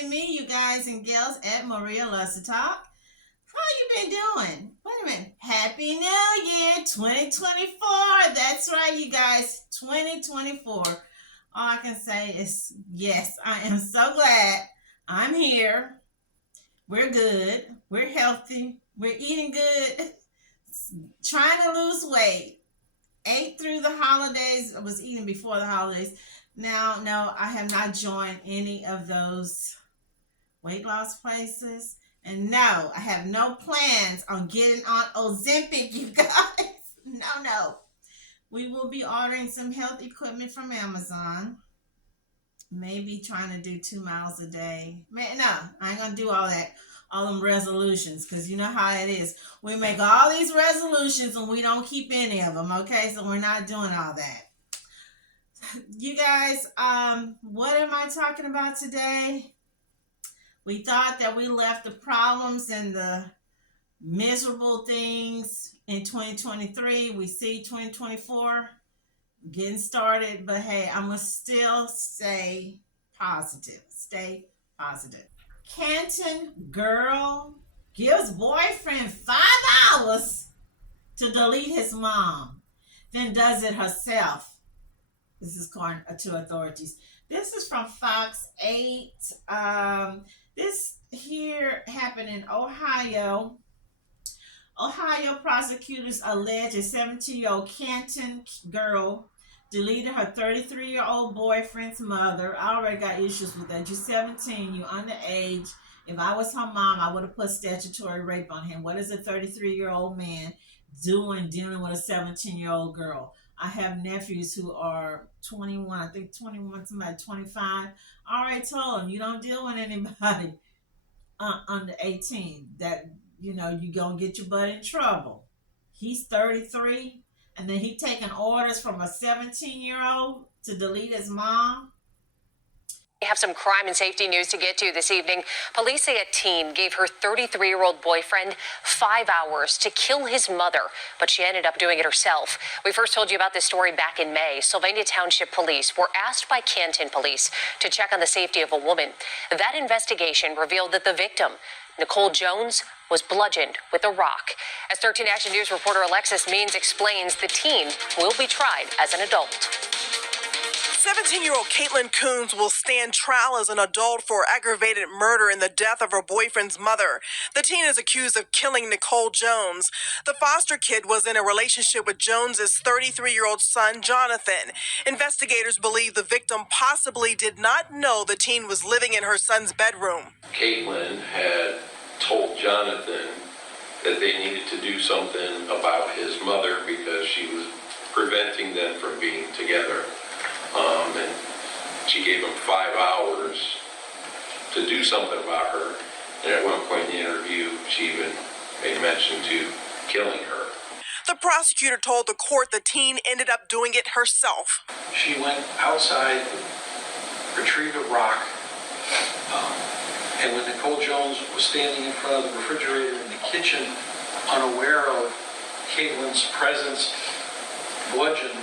joining me, you guys and gals, at Maria Loves to Talk. How you been doing? Wait a minute. Happy New Year 2024. That's right, you guys. 2024. All I can say is yes, I am so glad I'm here. We're good. We're healthy. We're eating good. Trying to lose weight. Ate through the holidays. I was eating before the holidays. Now, no, I have not joined any of those weight loss places. And no, I have no plans on getting on Ozempic, you guys. No. We will be ordering some health equipment from Amazon. Maybe trying to do 2 miles a day. Man, no, I ain't going to do all that. All them resolutions, because you know how it is. We make all these resolutions and we don't keep any of them, okay? So we're not doing all that. You guys, what am I talking about today? We thought that we left the problems and the miserable things in 2023. We see 2024 getting started, but hey, I'm going to still stay positive. Stay positive. Canton girl gives boyfriend 5 hours to delete his mom, then does it herself. This is according to authorities. This is from Fox 8. This here happened in Ohio. Ohio prosecutors allege a 17-year-old Canton girl deleted her 33-year-old boyfriend's mother. I already got issues with that. You're 17, you're underage. If I was her mom, I would have put statutory rape on him. What is a 33-year-old man doing dealing with a 17-year-old girl? I have nephews who are 21, I think 21, somebody 25. I already told them, you don't deal with anybody under 18. That, you're going to get your butt in trouble. He's 33. And then he taking orders from a 17-year-old to delete his mom. We have some crime and safety news to get to this evening. Police say a teen gave her 33-year-old boyfriend 5 hours to kill his mother, but she ended up doing it herself. We first told you about this story back in May. Sylvania Township Police were asked by Canton Police to check on the safety of a woman. That investigation revealed that the victim, Nichole Jones, was bludgeoned with a rock. As 13 Action News reporter Alexis Means explains, the teen will be tried as an adult. 17-year-old Kaitlyn Coones will stand trial as an adult for aggravated murder in the death of her boyfriend's mother. The teen is accused of killing Nichole Jones. The foster kid was in a relationship with Jones's 33-year-old son, Jonathan. Investigators believe the victim possibly did not know the teen was living in her son's bedroom. Kaitlyn had told Jonathan that they needed to do something about his mother because she was preventing them from being together. And she gave him 5 hours to do something about her. And at one point in the interview, she even made mention to killing her. The prosecutor told the court the teen ended up doing it herself. She went outside, retrieved a rock, and when Nichole Jones was standing in front of the refrigerator in the kitchen, unaware of Kaitlyn's presence, bludgeoned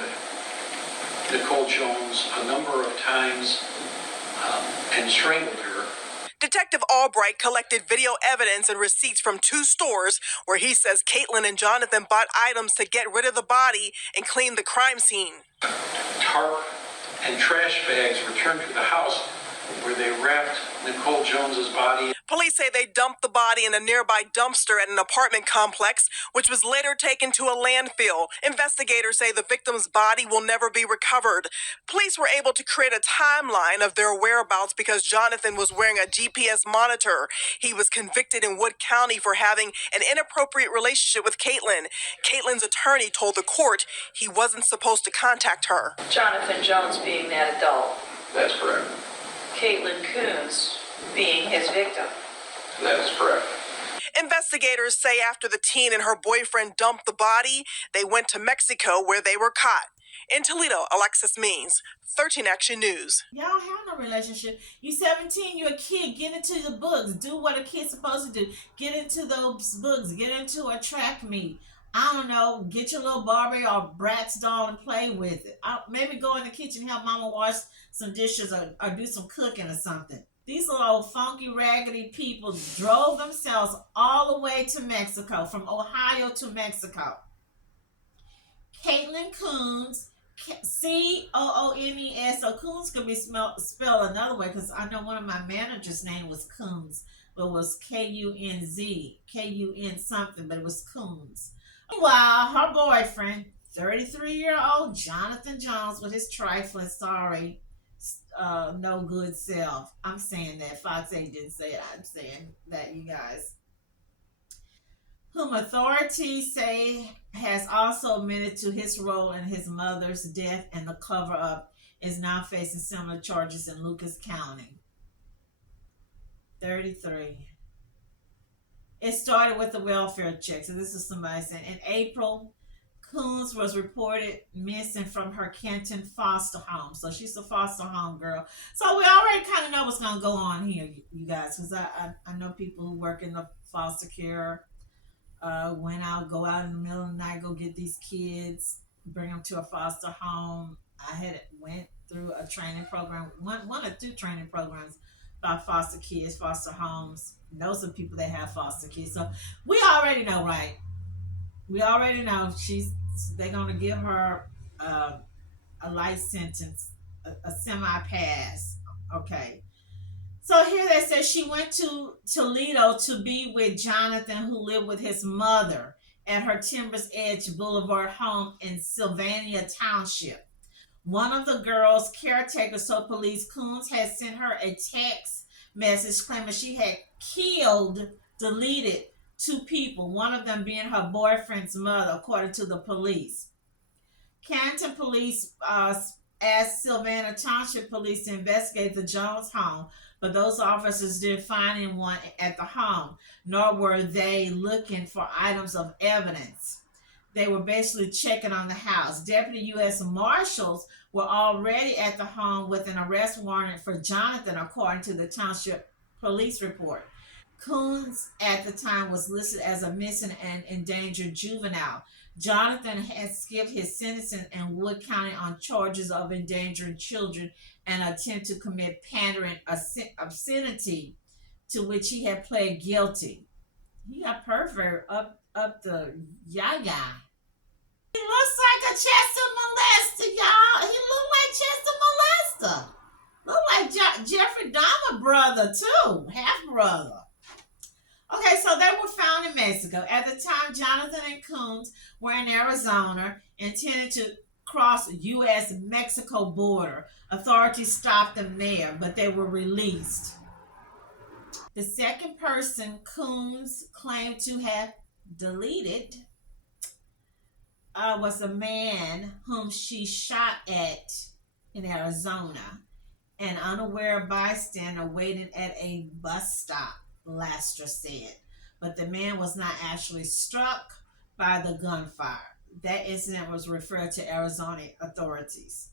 Nichole Jones a number of times and strangled her. Detective Albright collected video evidence and receipts from 2 stores where he says Kaitlyn and Jonathan bought items to get rid of the body and clean the crime scene. Tarp and trash bags returned to the house where they wrapped Nichole Jones's body. Police say they dumped the body in a nearby dumpster at an apartment complex, which was later taken to a landfill. Investigators say the victim's body will never be recovered. Police were able to create a timeline of their whereabouts because Jonathan was wearing a GPS monitor. He was convicted in Wood County for having an inappropriate relationship with Kaitlyn. Kaitlyn's attorney told the court he wasn't supposed to contact her. Jonathan Jones being that adult. That's correct. Kaitlyn Coones being his victim. That is correct. Investigators say after the teen and her boyfriend dumped the body, they went to Mexico where they were caught. In Toledo, Alexis Means, 13 Action News. Y'all have no relationship. You 17, you're a kid. Get into the books. Do what a kid's supposed to do. Get into those books. Get into a track meet. I don't know. Get your little Barbie or Bratz doll and play with it. Maybe go in the kitchen and help mama wash some dishes or do some cooking or something. These little old funky, raggedy people drove themselves all the way to Mexico, from Ohio to Mexico. Kaitlyn Coones, Coones. So Coones could be spelled another way, because I know one of my managers' name was Coones, but it was Kunz, Kun something, but it was Coones. Meanwhile, her boyfriend, 33-year-old Jonathan Jones, with his trifling, sorry, no good self. I'm saying that. Fox 8 didn't say it. I'm saying that, you guys. Whom authorities say has also admitted to his role in his mother's death and the cover up, is now facing similar charges in Lucas County. 33. It started with the welfare check. So this is somebody saying in April, Coones was reported missing from her Kenton foster home. So she's a foster home girl. So we already kind of know what's going to go on here, you guys, because I know people who work in the foster care, go out in the middle of the night, go get these kids, bring them to a foster home. I went through a training program, one or two training programs about foster kids, foster homes. Know some people that have foster kids. So we already know, right? We already know they're gonna give her a life sentence, a semi-pass. Okay. So here they say she went to Toledo to be with Jonathan, who lived with his mother at her Timbers Edge Boulevard home in Sylvania Township. One of the girls' caretakers told police Coones had sent her a text message claiming she had deleted 2 people, one of them being her boyfriend's mother, according to the police. Canton police asked Sylvania Township police to investigate the Jones home, but those officers didn't find anyone at the home, nor were they looking for items of evidence. They were basically checking on the house. Deputy U.S. Marshals were already at the home with an arrest warrant for Jonathan, according to the Township police report. Coones at the time was listed as a missing and endangered juvenile. Jonathan had skipped his sentencing in Wood County on charges of endangering children and attempt to commit pandering obscenity, to which he had pled guilty. He got pervert up the yaya. He looks like a Chester molester, y'all. He look like Chester molester. Look like Jeffrey Dahmer brother too, half brother. Okay, so they were found in Mexico. At the time, Jonathan and Coones were in Arizona, intending to cross U.S.-Mexico border. Authorities stopped them there, but they were released. The second person Coones claimed to have deleted was a man whom she shot at in Arizona, an unaware bystander waiting at a bus stop, Lastra said. But the man was not actually struck by the gunfire. That incident was referred to Arizona authorities.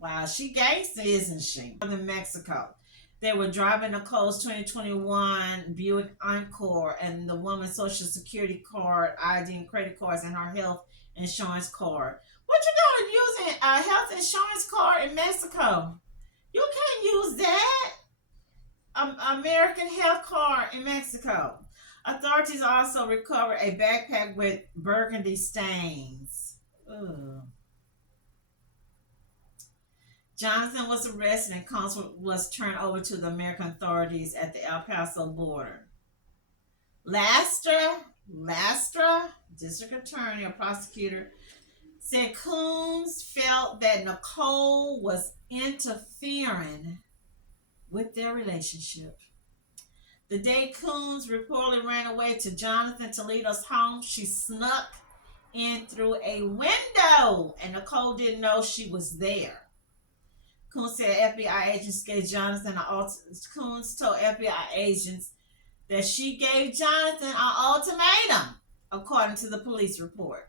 Wow, she gangsta, isn't she? In Mexico. They were driving Nicole's 2021 Buick Encore and the woman's social security card, ID, and credit cards, and her health insurance card. What you doing using a health insurance card in Mexico? You can't use that. American health card in Mexico. Authorities also recovered a backpack with burgundy stains. Ugh. Jonathan was arrested and Coones was turned over to the American authorities at the El Paso border. Lastra, district attorney or prosecutor, said Coones felt that Nichole was interfering with their relationship. The day Coones reportedly ran away to Jonathan Toledo's home, she snuck in through a window, and Nichole didn't know she was there. Coones said FBI agents gave Jonathan Coones told FBI agents that she gave Jonathan an ultimatum, according to the police report.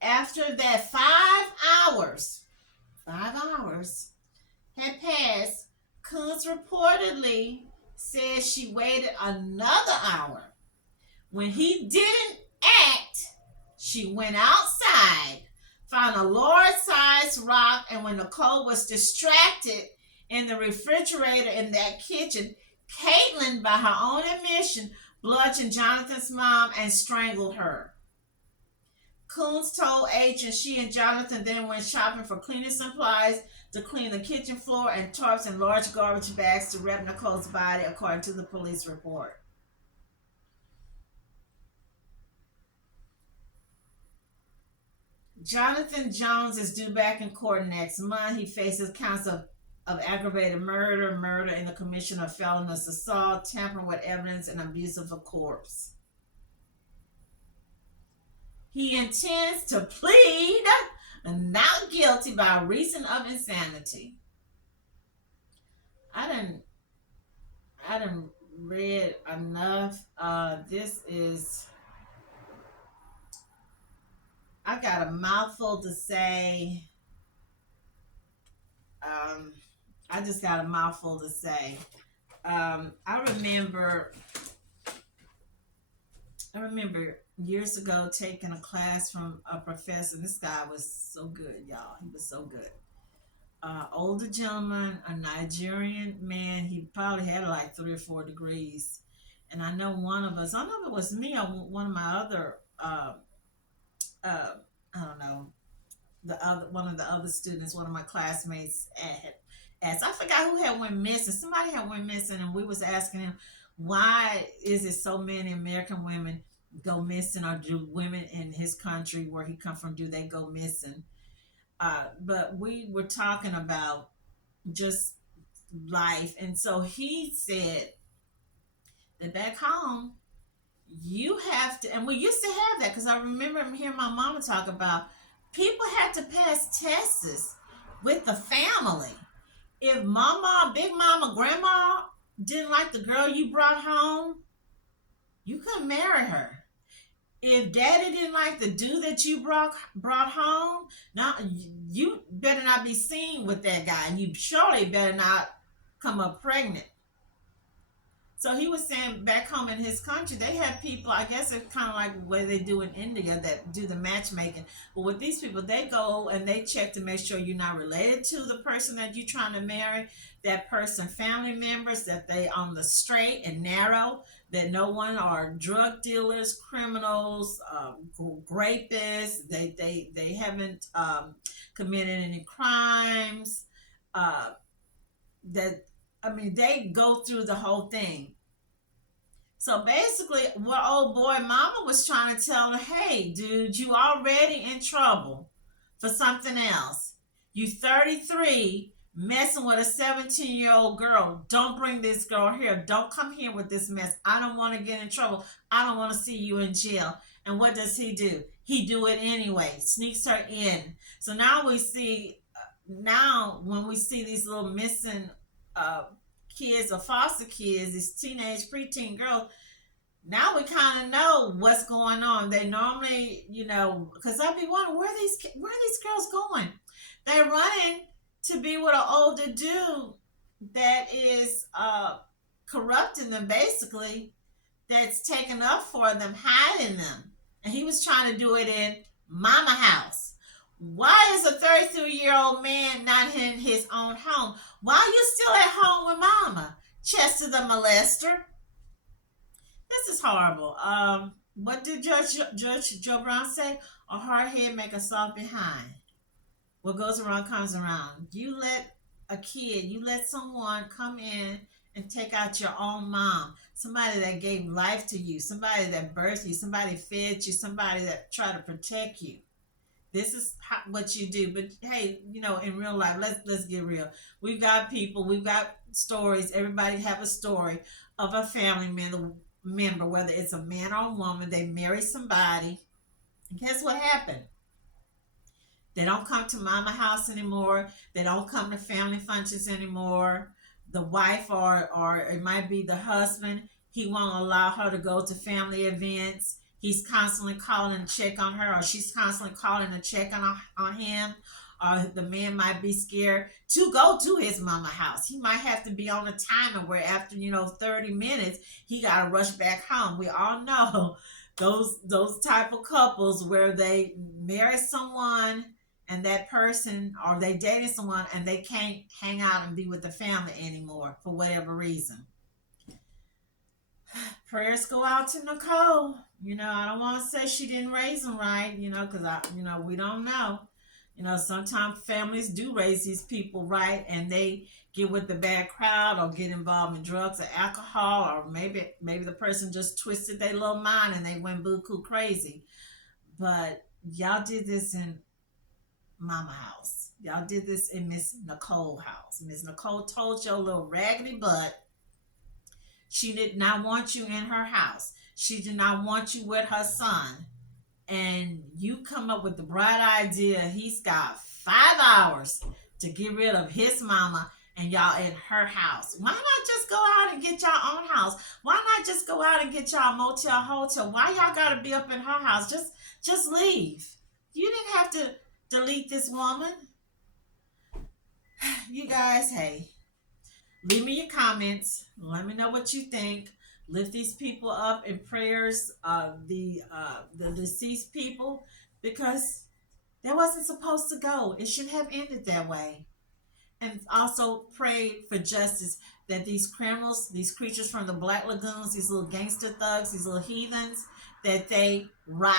After that, 5 hours had passed, Coones reportedly said she waited another hour. When he didn't act, she went outside, found a large-sized rock, and when Nichole was distracted in the refrigerator in that kitchen, Kaitlyn, by her own admission, bludgeoned Jonathan's mom and strangled her. Coones told agents she and Jonathan then went shopping for cleaning supplies to clean the kitchen floor and tarps and large garbage bags to wrap Nichole's body, according to the police report. Jonathan Jones is due back in court next month. He faces counts of aggravated murder, murder in the commission of felonious assault, tampering with evidence, and abuse of a corpse. He intends to plead not guilty by reason of insanity. I didn't read enough. This is, I got a mouthful to say. I just got a mouthful to say. I remember years ago taking a class from a professor. This guy was so good, y'all. He was so good. Older gentleman, a Nigerian man. He probably had like 3 or 4 degrees. And I know one of us, I don't know if it was me or one of my other, I don't know, one of the other students, one of my classmates had asked. I forgot who had went missing. Somebody had went missing, and we was asking him, why is it so many American women go missing, or do women in his country where he come from, do they go missing? But we were talking about just life, and so he said that back home you have to, and we used to have that, because I remember hearing my mama talk about people had to pass tests with the family. If mama, big mama, grandma didn't like the girl you brought home, you couldn't marry her. If daddy didn't like the dude that you brought home, now you better not be seen with that guy, and you surely better not come up pregnant. So he was saying back home in his country, they had people, I guess it's kind of like what they do in India, that do the matchmaking. But with these people, they go and they check to make sure you're not related to the person that you're trying to marry, that person, family members, that they on the straight and narrow, that no one are drug dealers, criminals, rapists, they haven't committed any crimes, they go through the whole thing. So basically, what old boy mama was trying to tell her, hey, dude, you already in trouble for something else. You 33, messing with a 17-year-old girl. Don't bring this girl here. Don't come here with this mess. I don't want to get in trouble. I don't want to see you in jail. And what does he do? He do it anyway. Sneaks her in. So now we see, when we see these little missing kids or foster kids, these teenage, preteen girls, now we kind of know what's going on. They normally, because I'd be wondering, where are these girls going? They're running to be with an older dude that is corrupting them, basically, that's taking up for them, hiding them. And he was trying to do it in mama house. Why is a 33-year-old man not in his own home? Why are you still at home with mama? Chester the molester. This is horrible. What did Judge Joe Brown say? A hard head make a soft behind. What goes around comes around. You let someone come in and take out your own mom. Somebody that gave life to you. Somebody that birthed you. Somebody fed you. Somebody that tried to protect you. This is what you do. But hey, in real life, let's get real. We've got people, we've got stories. Everybody have a story of a family member, whether it's a man or a woman. They marry somebody. And guess what happened? They don't come to mama house anymore. They don't come to family functions anymore. The wife or it might be the husband, he won't allow her to go to family events. He's constantly calling to check on her, or she's constantly calling to check on him. Or the man might be scared to go to his mama house. He might have to be on a timer where after 30 minutes he gotta rush back home. We all know those type of couples where they marry someone and that person, or they dated someone and they can't hang out and be with the family anymore for whatever reason. Prayers go out to Nichole. I don't want to say she didn't raise them right, because we don't know. Sometimes families do raise these people right, and they get with the bad crowd or get involved in drugs or alcohol, or maybe the person just twisted their little mind and they went buku crazy. But y'all did this in Mama house. Y'all did this in Miss Nichole house. Miss Nichole told your little raggedy butt she did not want you in her house. She did not want you with her son. And you come up with the bright idea he's got 5 hours to get rid of his mama, and y'all in her house. Why not just go out and get your own house? Why not just go out and get y'all a motel, hotel? Why y'all gotta be up in her house? Just leave. You didn't have to delete this woman. You guys, hey, leave me your comments. Let me know what you think. Lift these people up in prayers, the deceased people, because that wasn't supposed to go. It shouldn't have ended that way. And also pray for justice, that these criminals, these creatures from the Black Lagoons, these little gangster thugs, these little heathens, that they rot,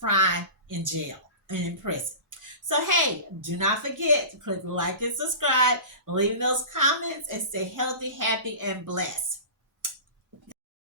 fry in jail and in prison. So, hey, do not forget to click like and subscribe, leave those comments, and stay healthy, happy, and blessed.